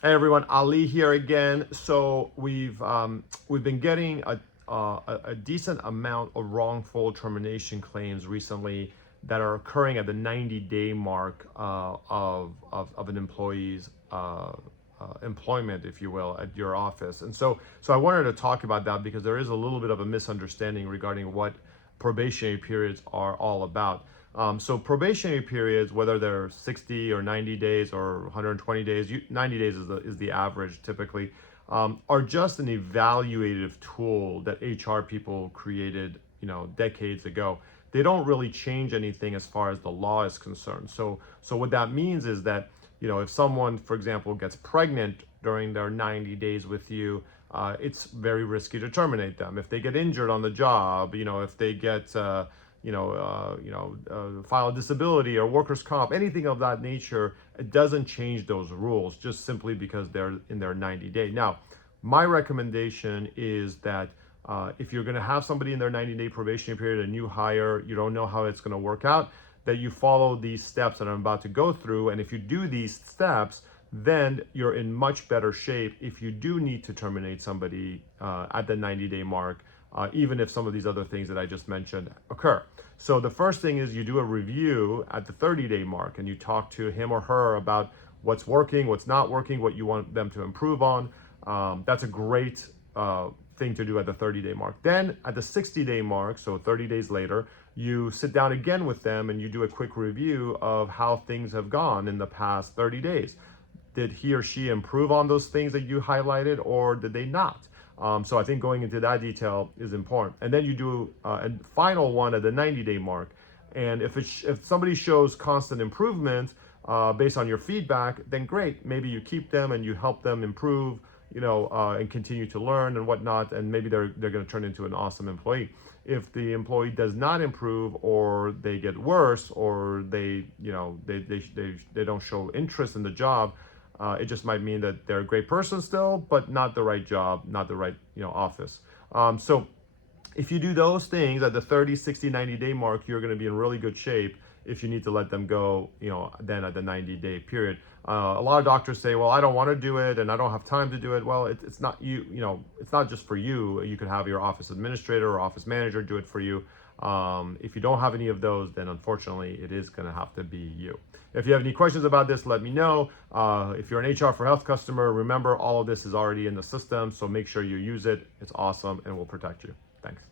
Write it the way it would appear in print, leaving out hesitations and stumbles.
Hey everyone, Ali here again. So we've been getting a decent amount of wrongful termination claims recently that are occurring at the 90-day mark of an employee's employment, if you will, at your office. And so I wanted to talk about that because there is a little bit of a misunderstanding regarding what probationary periods are all about. So probationary periods, whether they're 60 or 90 days or 120 days, 90 days is the average typically, are just an evaluative tool that HR people created, decades ago. They don't really change anything as far as the law is concerned. So what that means is that, if someone, for example, gets pregnant during their 90 days with you, it's very risky to terminate them. If they get injured on the job, if they get file a disability or workers' comp, anything of that nature, it doesn't change those rules just simply because they're in their 90-day. Now, my recommendation is that if you're going to have somebody in their 90-day probationary period, a new hire, you don't know how it's going to work out, that you follow these steps that I'm about to go through. And if you do these steps, then you're in much better shape if you do need to terminate somebody at the 90-day mark, even if some of these other things that I just mentioned occur. So the first thing is you do a review at the 30-day mark and you talk to him or her about what's working, what's not working, what you want them to improve on. That's a great thing to do at the 30-day mark. Then at the 60-day mark, so 30 days later, you sit down again with them and you do a quick review of how things have gone in the past 30 days. Did he or she improve on those things that you highlighted, or did they not? So I think going into that detail is important. And then you do a final one at the 90-day mark. And if somebody shows constant improvement based on your feedback, then great. Maybe you keep them and you help them improve, and continue to learn and whatnot. And maybe they're going to turn into an awesome employee. If the employee does not improve, or they get worse, or they don't show interest in the job, it just might mean that they're a great person still, but not the right job, not the right office. So if you do those things at the 30, 60, 90-day mark, you're going to be in really good shape if you need to let them go, then at the 90-day period. A lot of doctors say, well, I don't want to do it and I don't have time to do it. Well, it's not it's not just for you. You could have your office administrator or office manager do it for you. If you don't have any of those, then unfortunately it is going to have to be you. If you have any questions about this, let me know. If you're an HR for Health customer, remember all of this is already in the system, so make sure you use it. It's awesome and will protect you. Thanks.